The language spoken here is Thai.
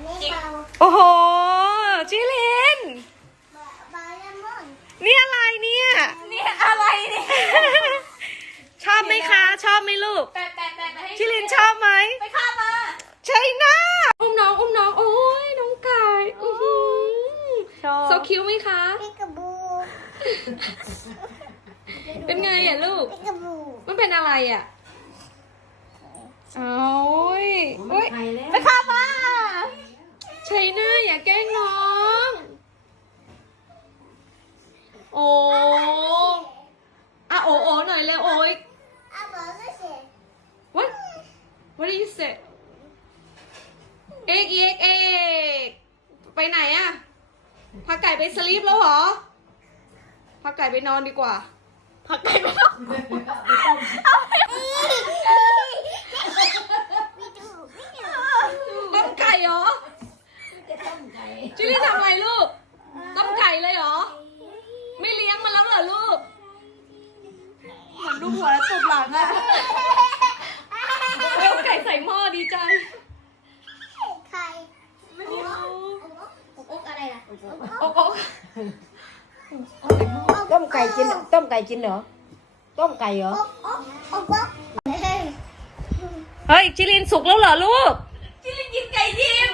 นี่เบาโอ้โหจิลินเบาเบาเลมอนนี่อะไรเนี่ย นี่อะไรเนี่ย ชอบไหมคะ ชอบไหมลูก แปะแปะแปะไปให้จิลินชอบไหม ไปข้ามาใช่น้าอุ้มน้องอุ้มน้องโอ้ยน้องไก่อื้อหือชอบโซคิวไหมคะ ปิกาบูเป็นไงอะลูก ปิกาบูมันเป็นอะไรอะ เอาโอ้ยโอ้ย ไปข้ามา ใช่หน้าอย่าแกล้งน้อง โอ้อะโอโอหน่อยเร็วโอ้ยอาบอกก็เสร็จ what what did you say เอกเอกเอกไปไหนอะพาไก่ไปสลีปแล้วเหรอพาไก่ไปนอนดีกว่าพาไก่ไปนอน ไม่ดูไม่ดู ต้มไก่เหรอ จิลลี่ทำอะไรลูก ต้มไก่เลยเหรอ ไม่เลี้ยงมันแล้วเหรอลูก เหมือนดูหัวแล้วตบหลังอะต้มไก่ใส่หม้อดีใจใครไม่ได้เอาอกอะไรล่ะโอ้โอ้ต้มไก่กิน ต้มไก่กินเหรอ ต้มไก่เหรออกอกอกอกเฮ้ยเฮ้ยจิลินสุกแล้วเหรอลูก จิลลี่กินไก่ดิบ